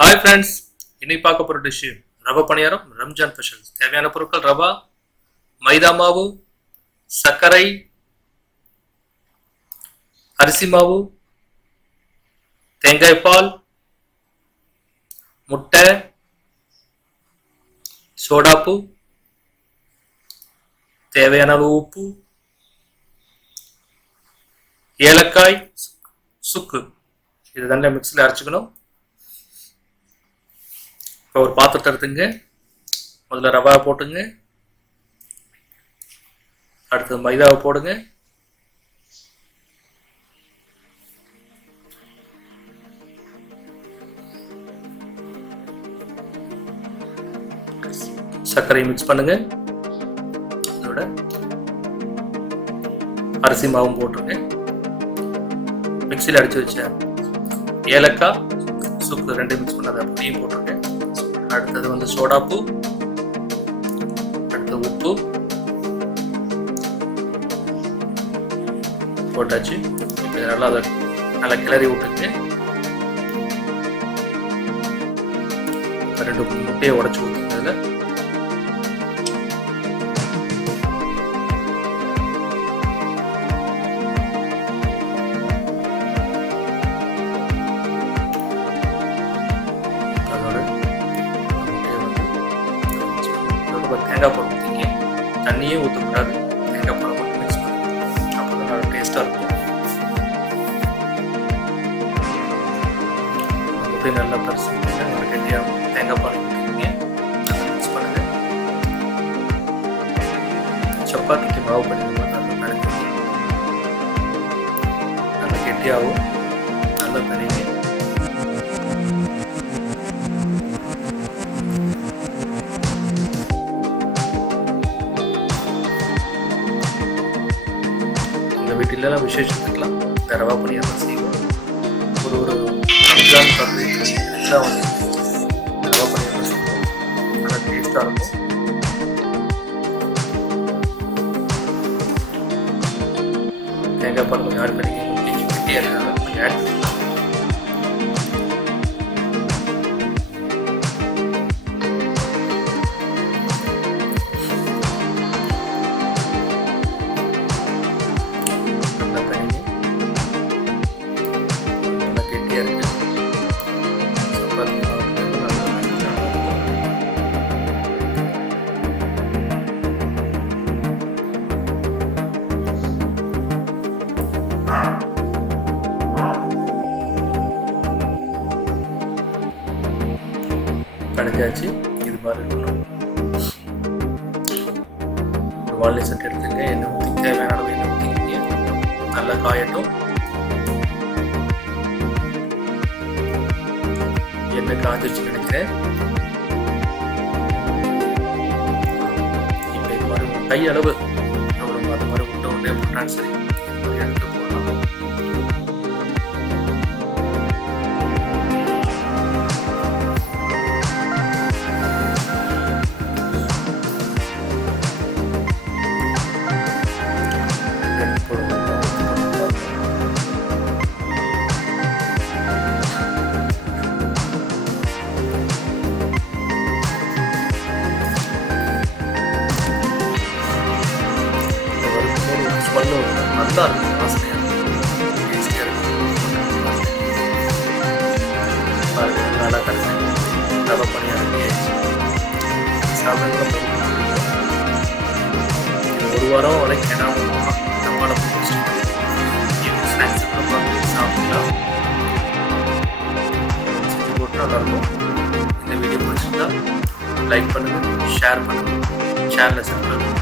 Hi friends, இன்னைக்கு பார்க்க போகிற டிஷ்ஷு ரவா பணியாரம். ரம்ஜான் ஸ்பெஷல். தேவையான பொருட்கள்: ரவா, மைதா மாவு, சர்க்கரை, அரிசி மாவு, தேங்காய் பால், முட்டை, சோடாப்பு, தேவையான அளவு உப்பு, ஏலக்காய், சுக்கு. இது தாங்க மிக்ஸில் அரைச்சிக்கணும். இப்போ ஒரு பாத்திரத்தை எடுத்துங்க. முதல்ல ரவாவை போட்டுங்க, அடுத்தது மைதாவை போடுங்க, சர்க்கரையை மிக்ஸ் பண்ணுங்க. இதோட அரிசி மாவும் போட்டுருங்க. மிக்சியில் அடிச்சு வச்ச ஏலக்காய், சுக்கு ரெண்டையும் மிக்ஸ் பண்ணாத அப்படியும் போட்டுருங்க. அடுத்தது சோடாப்பு, அடுத்தது உப்பு போட்டாச்சு. நல்லா கிளறி விட்டுங்க. ரெண்டு முட்டையை உடச்சி ஊற்றுங்க. தேங்காய் பால் ஊற்றிங்க. தண்ணியே ஊற்றக்கூடாது, தேங்காய் பால் மட்டும் மிக்ஸ் பண்ணுங்க. அப்போ தான் நல்லா டேஸ்ட்டாக இருக்கும். அப்படியே நல்லா பரிசு நல்லா கெட்டியாக தேங்காய் பால் ஊற்றிங்க. நல்லா மிக்ஸ் பண்ணுங்க. சப்பாத்திக்கு மாவு பண்ணிடும்போது நல்லா கரைஞ்சி நல்லா கெட்டியாகவும் நல்லா தனிங்க. வீட்டிலலாம் விசேஷத்துக்கெலாம் இந்த ரவா பணியாரம் செய்வோம். ஒரு ரம்ஜான் பக்ரீத் எல்லாம் ரவா பணியாரம் செய்வோம். நல்லா டேஸ்ட்டாக இருக்கும். தேங்காய் பால் கொஞ்சம் ஆட் பண்ணிக்க. கெட்டியாக இருக்காங்க, கொஞ்சம் ஆட் பண்ணிக்கலாம். கடைஞ்சாச்சு. இது மாதிரி ஒரு வாழை சட்டை எடுத்துங்க. எண்ணெய் ஊற்றி தேவையான அளவு எண்ணெய் ஊற்றிக்கிங்க. நல்லா காயட்டும். எண்ணெய் காய்ச்சி நினைக்கிறேன். இப்போ இது மாதிரி கை அளவு அவ்வளோ அது மாதிரி உண்டை உண்டே போட்டாலும் சரி, எடுத்து போடலாம். நல்லா இருக்கும், வாசனையாக இருக்கும், டேஸ்டியாக இருக்கும். நல்லா கரைச்சி ரவா பணியாரம் சாப்பிட ஒரு வாரம் வரைக்கும் ஏன்னா நம்மளால் ஸ்நாக்ஸ் சாப்பிடலாம். செஞ்சு போட்டு நல்லாயிருக்கும். இந்த வீடியோ பிடிச்சிருந்தா லைக் பண்ணுங்கள், ஷேர் பண்ணுங்கள், சேனலை சப்ஸ்கிரைப் பண்ணுங்கள்.